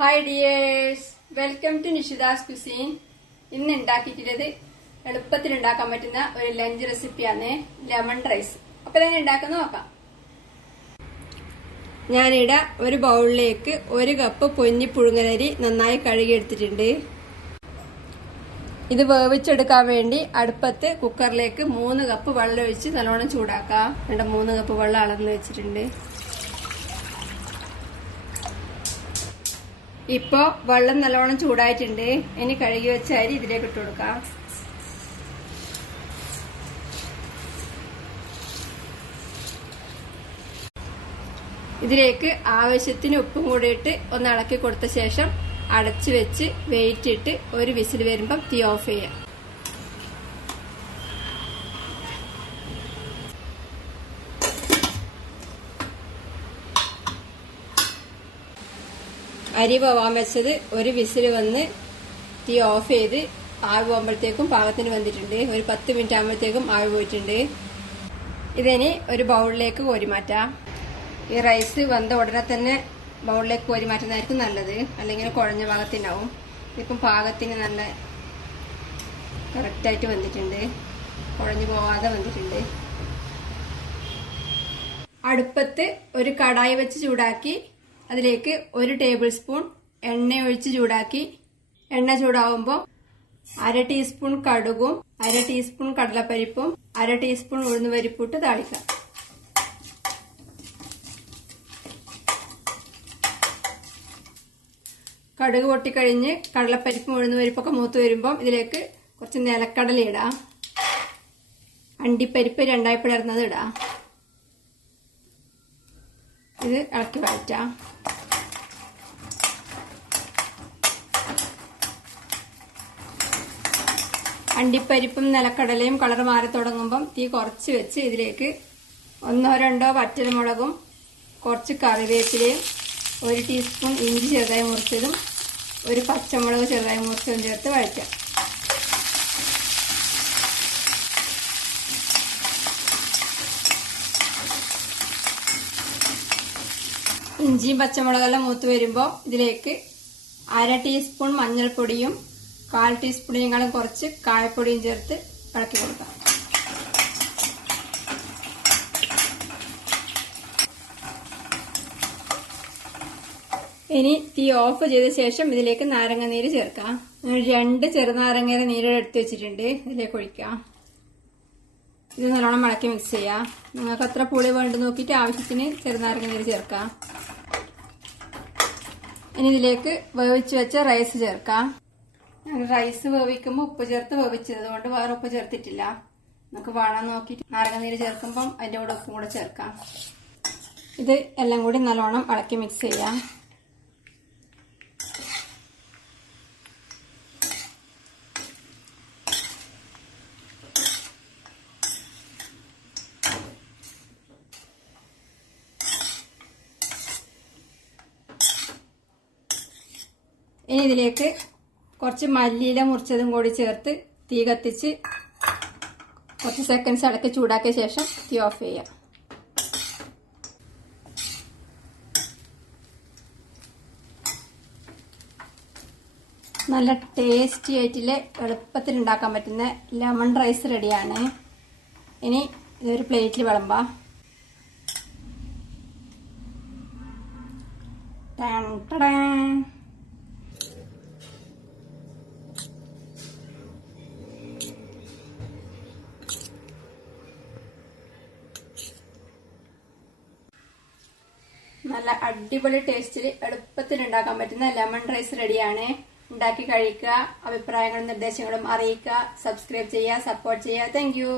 Hi dears, welcome to Nishita's cuisine. ഇന്ന് ഉണ്ടാക്കിയിട്ടുള്ളത് എളുപ്പത്തിൽ ഉണ്ടാക്കാൻ പറ്റുന്ന ഒരു ലഞ്ച് റെസിപ്പിയാണ് ലെമൺ റൈസ്. അപ്പൊ ഞാൻ ഉണ്ടാക്കുന്ന നോക്കാം. ഞാനിവിടെ ഒരു ബൗളിലേക്ക് 1 കപ്പ് പൊന്നി പുഴുങ്ങലരി നന്നായി കഴുകിയെടുത്തിട്ടുണ്ട്. ഇത് വേവിച്ചെടുക്കാൻ വേണ്ടി അടുപ്പത്ത് കുക്കറിലേക്ക് 3 കപ്പ് വെള്ളം ഒഴിച്ച് നല്ലോണം ചൂടാക്കാം. 3 കപ്പ് വെള്ളം അളന്ന് വെച്ചിട്ടുണ്ട്. ഇപ്പോ വെള്ളം നല്ലോണം ചൂടായിട്ടുണ്ട്. ഇനി കഴുകി വെച്ച അരി ഇതിലേക്ക് ഇട്ട് കൊടുക്കാം. ഇതിലേക്ക് ആവശ്യത്തിന് ഉപ്പും കൂടിയിട്ട് ഒന്ന് ഇളക്കി കൊടുത്ത ശേഷം അടച്ചു വെച്ച് വെയിറ്റ് ഇട്ട് ഒരു വിസിൽ വരുമ്പം തീ ഓഫ് ചെയ്യാം. അരി പോവാൻ വെച്ചത് ഒരു വിസിൽ വന്ന് തീ ഓഫ് ചെയ്ത് ആവി പോകുമ്പോഴത്തേക്കും പാകത്തിന് വന്നിട്ടുണ്ട്. ഒരു 10 മിനിറ്റ് ആകുമ്പോഴത്തേക്കും ആവി പോയിട്ടുണ്ട്. ഇതിനി ഒരു ബൗളിലേക്ക് കോരി മാറ്റാം. ഈ റൈസ് വന്ന ഉടനെ തന്നെ ബൗളിലേക്ക് കോരി മാറ്റുന്നതായിരിക്കും നല്ലത്, അല്ലെങ്കിൽ കുഴഞ്ഞ പാകത്തിനാവും. ഇപ്പം പാകത്തിന് നല്ല കറക്റ്റായിട്ട് വന്നിട്ടുണ്ട്, കുഴഞ്ഞു പോവാതെ വന്നിട്ടുണ്ട്. അടുപ്പത്ത് ഒരു കടായി വെച്ച് ചൂടാക്കി അതിലേക്ക് 1 ടേബിൾ സ്പൂൺ എണ്ണ ഒഴിച്ച് ചൂടാക്കി. എണ്ണ ചൂടാവുമ്പോൾ 1/2 ടീസ്പൂൺ കടുകും 1/2 ടീസ്പൂൺ കടലപ്പരിപ്പും 1/2 ടീസ്പൂൺ ഉഴുന്നുപരിപ്പിട്ട് താളിക്കാം. കടുക് പൊട്ടിക്കഴിഞ്ഞ് കടലപ്പരിപ്പും ഉഴുന്നുപരിപ്പൊക്കെ മൂത്ത് വരുമ്പോൾ ഇതിലേക്ക് കുറച്ച് നിലക്കടല ഇടാം. അണ്ടിപ്പരിപ്പ് 2ആയി പിളർന്നത് ഇടാം. ഇത് ഇളക്കി വഴറ്റാം. അണ്ടിപ്പരിപ്പും നിലക്കടലയും കളർ മാറി തുടങ്ങുമ്പം തീ കുറച്ച് വെച്ച് ഇതിലേക്ക് 1-2 വറ്റൽമുളകും കുറച്ച് കറിവേപ്പിലയും 1 ടീസ്പൂൺ ഇഞ്ചി ചെറുതായി മുറിച്ചതും 1 പച്ചമുളക് ചെറുതായി മുറിച്ചതും ചേർത്ത് വഴറ്റാം. ഇഞ്ചിയും പച്ചമുളകെല്ലാം മൂത്ത് വരുമ്പോൾ ഇതിലേക്ക് 1/2 ടീസ്പൂൺ മഞ്ഞൾപ്പൊടിയും 1/4 ടീസ്പൂണിനേക്കാളും കുറച്ച് കായപ്പൊടിയും ചേർത്ത് ഇളക്കി കൊടുക്കാം. ഇനി തീ ഓഫ് ചെയ്ത ശേഷം ഇതിലേക്ക് നാരങ്ങ നീര് ചേർക്കാം. 2 ചെറുനാരങ്ങയുടെ നീര് എടുത്ത് വെച്ചിട്ടുണ്ട്, ഇതിലേക്ക് ഒഴിക്കാം. ഇത് നല്ലോണം ഇളക്കി മിക്സ് ചെയ്യാം. നിങ്ങൾക്ക് എത്ര പുളി വേണ്ട നോക്കിയിട്ട് ആവശ്യത്തിന് ചെറുനാരങ്ങ നീര് ചേർക്കാം. ഇനി ഇതിലേക്ക് വേവിച്ച് വെച്ച റൈസ് ചേർക്കാം. റൈസ് വേവിക്കുമ്പോൾ ഉപ്പ് ചേർത്ത് വേവിച്ചത്, അതുകൊണ്ട് വേറെ ഉപ്പ് ചേർത്തിട്ടില്ല. നമുക്ക് വേണം നോക്കിയിട്ട് നാരങ്ങ നീര് ചേർക്കുമ്പം അതിൻ്റെ കൂടെ ഉപ്പും കൂടെ ചേർക്കാം. ഇത് എല്ലാം കൂടി നല്ലോണം ഇളക്കി മിക്സ് ചെയ്യാം. ഇനി ഇതിലേക്ക് കുറച്ച് മല്ലിയില മുറിച്ചതും കൂടി ചേർത്ത് തീ കത്തിച്ച് കുറച്ച് സെക്കൻഡ്സ് അടക്കി ചൂടാക്കിയ ശേഷം തീ ഓഫ് ചെയ്യാം. നല്ല ടേസ്റ്റി ആയിട്ടുള്ള എളുപ്പത്തിൽ ഉണ്ടാക്കാൻ പറ്റുന്ന ലെമൺ റൈസ് റെഡിയാണ്. ഇനി ഇതൊരു പ്ലേറ്റിൽ വിളമ്പാം. നല്ല അടിപൊളി ടേസ്റ്റിൽ എളുപ്പത്തിൽ ഉണ്ടാക്കാൻ പറ്റുന്ന ലെമൺ റൈസ് റെഡിയാണ്. ഉണ്ടാക്കി കഴിക്കുക. അഭിപ്രായങ്ങളും നിർദ്ദേശങ്ങളും അറിയിക്കുക. സബ്സ്ക്രൈബ് ചെയ്യുക, സപ്പോർട്ട് ചെയ്യുക. Thank you.